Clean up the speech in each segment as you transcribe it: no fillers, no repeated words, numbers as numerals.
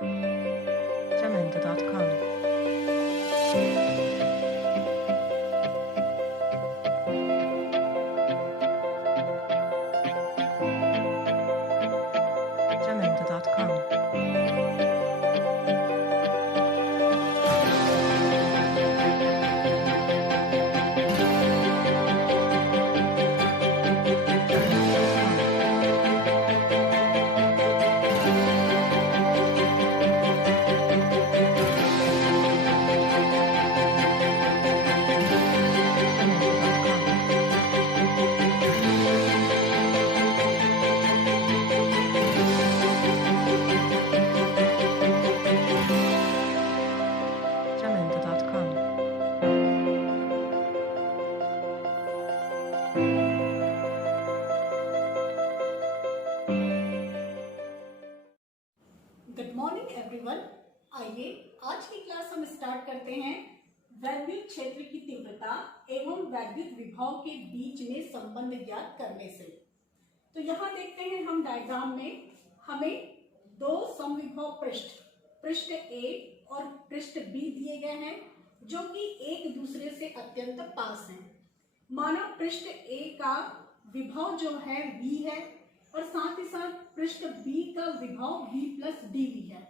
Jamendo.com. Jamendo.com. Jamendo.com. Good morning everyone. आइए आज की क्लास हम स्टार्ट करते हैं वैद्युत क्षेत्र की तीव्रता एवं वैद्युत विभव के बीच में संबंध ज्ञात करने से। तो यहाँ देखते हैं हम डायग्राम में हमें दो समविभव पृष्ठ ए और पृष्ठ बी दिए गए हैं जो कि एक दूसरे से अत्यंत पास हैं। माना पृष्ठ ए का विभव जो है V है और साथ ही साथ पृष्ठ बी का विभव V प्लस dV है।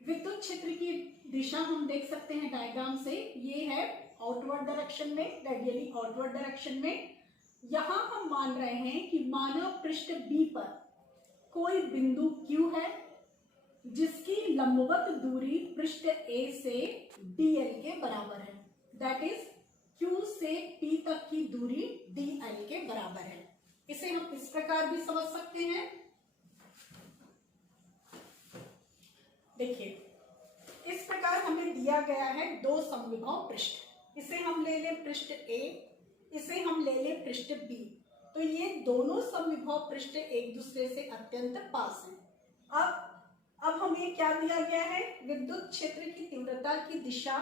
विद्युत क्षेत्र की दिशा हम देख सकते हैं डायग्राम से, ये है आउटवर्ड डायरेक्शन में, रेडियली आउटवर्ड डायरेक्शन में। यहां हम मान रहे हैं कि मानव पृष्ठ B पर कोई बिंदु Q है जिसकी लंबवत दूरी पृष्ठ A से dl के बराबर है। दैट इज Q से P तक की दूरी dl के बराबर है। इसे हम इस प्रकार भी समझ सकते हैं। देखिए, इस प्रकार हमें दिया गया है दो समविभव पृष्ठ। इसे हम ले लें पृष्ठ A, इसे हम ले लें पृष्ठ B। तो ये दोनों समविभव पृष्ठ एक दूसरे से अत्यंत पास हैं। अब हमें क्या दिया गया है? विद्युत क्षेत्र की तीव्रता की दिशा।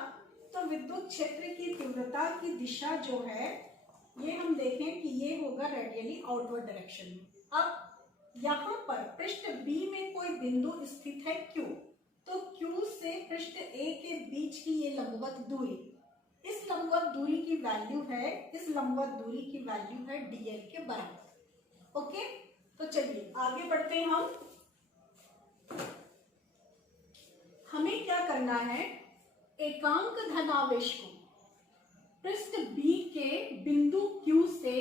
तो विद्युत क्षेत्र की तीव्रता की दिशा जो है ये हम देखें कि ये होगा रेडियली आउटवर्ड डायरेक्शन में। अब यहाँ पर पृष्ठ B में कोई बिंदु स्थित है Q, तो Q से पृष्ठ A के बीच की ये लंबवत दूरी, इस लंबवत दूरी की वैल्यू है dl के बराबर। ओके, तो चलिए आगे बढ़ते हैं हम। हमें क्या करना है? एकांक धनावेश को पृष्ठ B के बिंदु Q से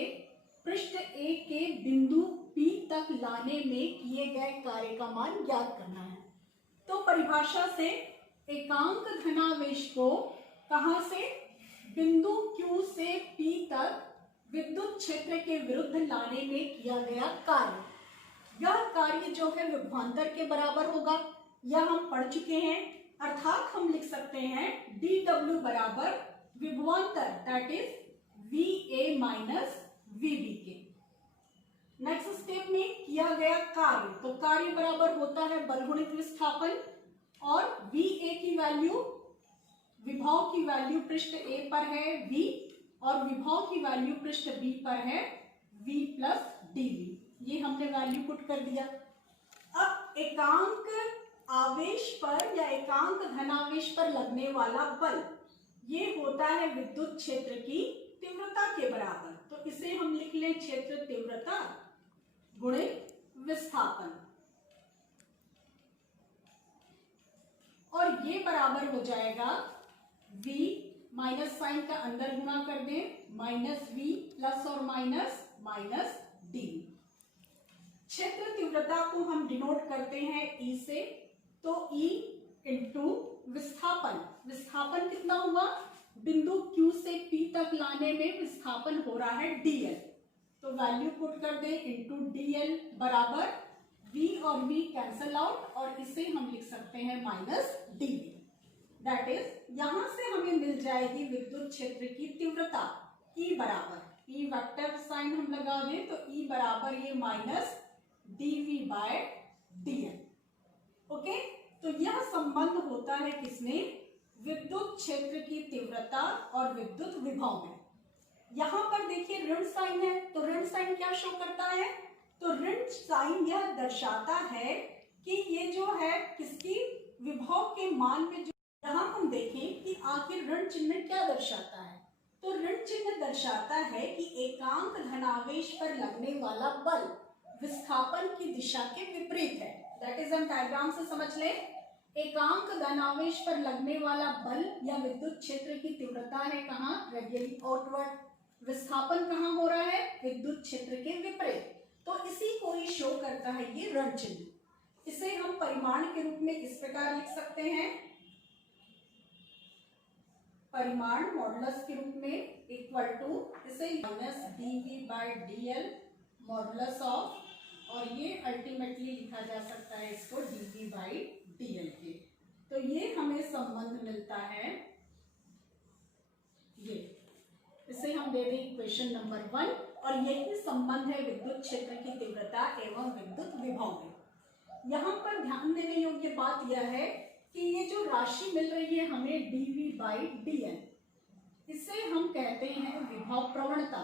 पृष्ठ A के बिंदु P तक लाने में किए गए कार्य का मान ज्ञात करना है। तो परिभाषा से एकांक धनावेश को कहां से? बिंदु Q से P तक विद्युत क्षेत्र के विरुद्ध लाने में किया गया कार्य। यह कार्य जो है विभवांतर के बराबर होगा, यह हम पढ़ चुके हैं। अर्थात हम लिख सकते हैं dw बराबर विभवांतर, that is VA minus VB के। नेक्स्ट स्टेप में किया गया कार्य, तो कार्य बराबर होता है बल गुणित विस्थापन, और VA की वैल्यू, विभव की वैल्यू पृष्ठ A पर है V और विभव की वैल्यू पृष्ठ B पर है V प्लस dV। ये हमने वैल्यू पुट कर दिया। अब एकांक आवेश पर या एकांक धनावेश पर लगने वाला बल, ये होता है विद्युत क्षेत्र की तीव्रता के बराबर। तो इसे हम लिख लें क्षेत्र तीव्रता गुणित विस्थापन, और ये बराबर हो जाएगा V माइनस साइन का अंदर गुणा कर दें माइनस V प्लस और माइनस माइनस D। क्षेत्र तीव्रता को हम डिनोट करते हैं E से, तो E इंटू विस्थापन। विस्थापन कितना हुआ? बिंदु Q से P तक लाने में विस्थापन हो रहा है dl, तो वैल्यू पुट कर दें इंटू dl बराबर V और V कैंसल आउट, और इसे हम लिख सकते हैं माइनस dV। दैट इज यहां से हमें मिल जाएगी विद्युत क्षेत्र की तीव्रता E बराबर, E वेक्टर साइन हम लगा दें तो E बराबर ये minus dV by dl। Okay, तो यह संबंध होता है किसमें? विद्युत क्षेत्र की तीव्रता और विद्युत विभव में। यहां पर देखिए ऋण साइन है, तो ऋण साइन क्या शो करता है? तो ऋण साइन यह दर्शाता है कि ये जो है किसकी विभव के मान में जो यहाँ हम देखें कि आखिर ऋण चिन्ह क्या दर्शाता है, तो ऋण चिन्ह दर्शाता है कि एकांक धनावेश पर लगने वाला बल विस्थापन की दिशा के विपरीत है। दैट इज हम डायग्राम से समझ लें। एकांक धनावेश पर लगने वाला बल या विद्युत क्षेत्र की तीव्रता है कहाँ, रेडियली आउटवर्ड। विस्थापन कहाँ हो रहा है, विद्युत क्षेत्र के विपरीत। तो इसी को ही शो करता है ये ऋण चिन्ह। इसे हम परिमाण के रूप में इस प्रकार लिख सकते हैं, परिमाण मॉडुलस के रूप में इक्वल टू इसे minus dv by dl modulus of, और ये अल्टीमेटली लिखा जा सकता है इसको dv बाय dl के। तो ये हमें संबंध मिलता है, ये इसे हम दे दें इक्वेशन नंबर 1, और यही संबंध है विद्युत क्षेत्र की तीव्रता एवं विद्युत विभव में। यहाँ पर ध्यान देने योग्य बात यह है कि ये जो राशि मिल रही है हमें dv बाई dl, इसे हम कहते हैं विभव प्रवणता।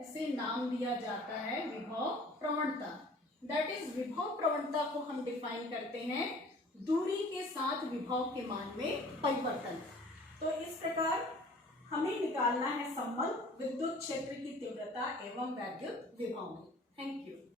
इसे नाम दिया जाता है विभव प्रवणता। दैट इज विभव प्रवणता को हम डिफाइन करते हैं दूरी के साथ विभव के मान में परिवर्तन। तो इस प्रकार हमें निकालना है संबंध विद्युत क्षेत्र की तीव्रता एवं वैद्युत विभव में। Thank you.